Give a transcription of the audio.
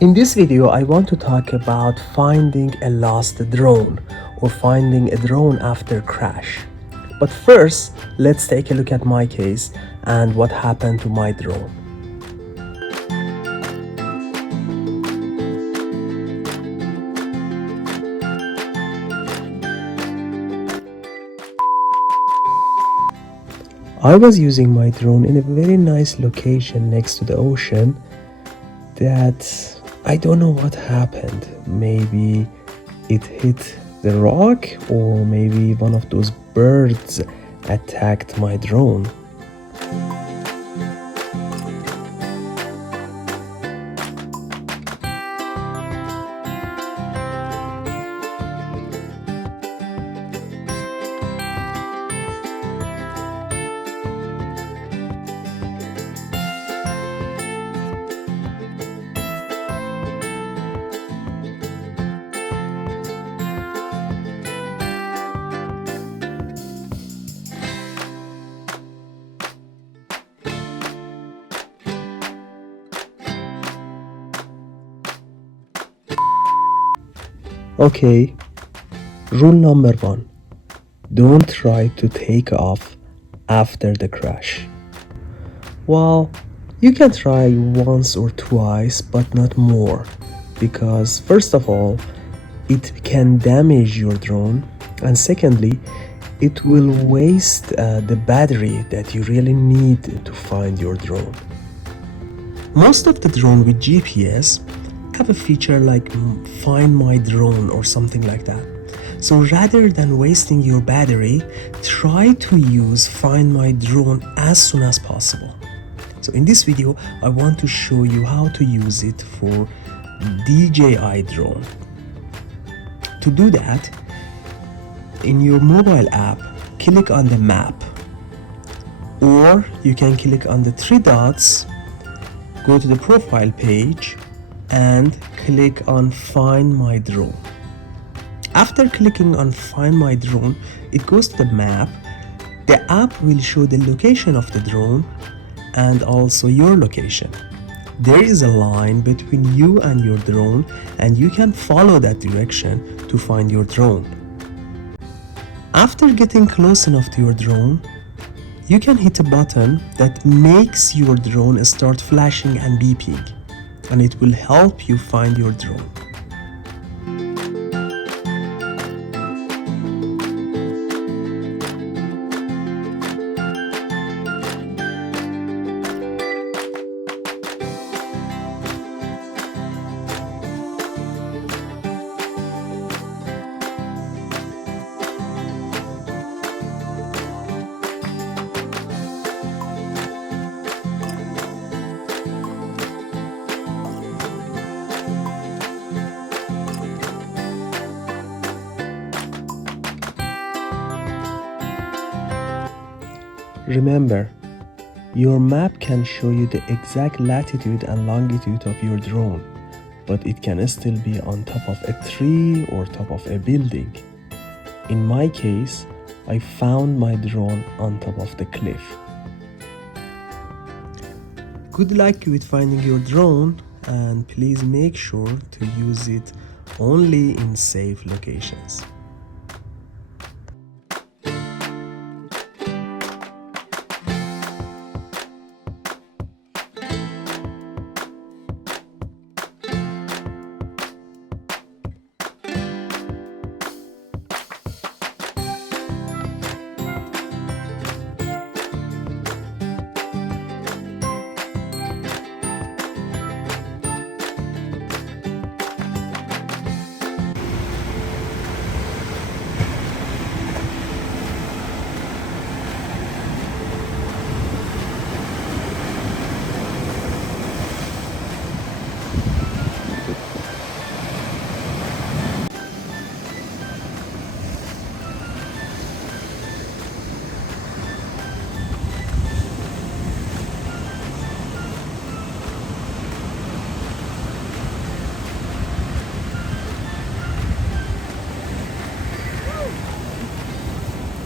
In this video, I want to talk about finding a lost drone or finding a drone after crash. But first, let's take a look at my case and what happened to my drone. I was using my drone in a very nice location next to the ocean that I don't know what happened. Maybe it hit the rock, or maybe one of those birds attacked my drone. Okay, rule number one, don't try to take off after the crash. Well, you can try once or twice, but not more, because first of all, it can damage your drone, and secondly, it will waste the battery that you really need to find your drone. Most of the drone with GPS have a feature like Find My Drone or something like that. So rather than wasting your battery, try to use Find My Drone as soon as possible. So in this video, I want to show you how to use it for DJI drone. To do that, in your mobile app, click on the map, or you can click on the three dots, go to the profile page, and click on Find My Drone. After clicking on Find My Drone, it goes to the map. The app will show the location of the drone and also your location. There is a line between you and your drone, and you can follow that direction to find your drone. After getting close enough to your drone, you can hit a button that makes your drone start flashing and beeping, and it will help you find your drone. Remember, your map can show you the exact latitude and longitude of your drone, but it can still be on top of a tree or top of a building. In my case, I found my drone on top of the cliff. Good luck with finding your drone, and please make sure to use it only in safe locations.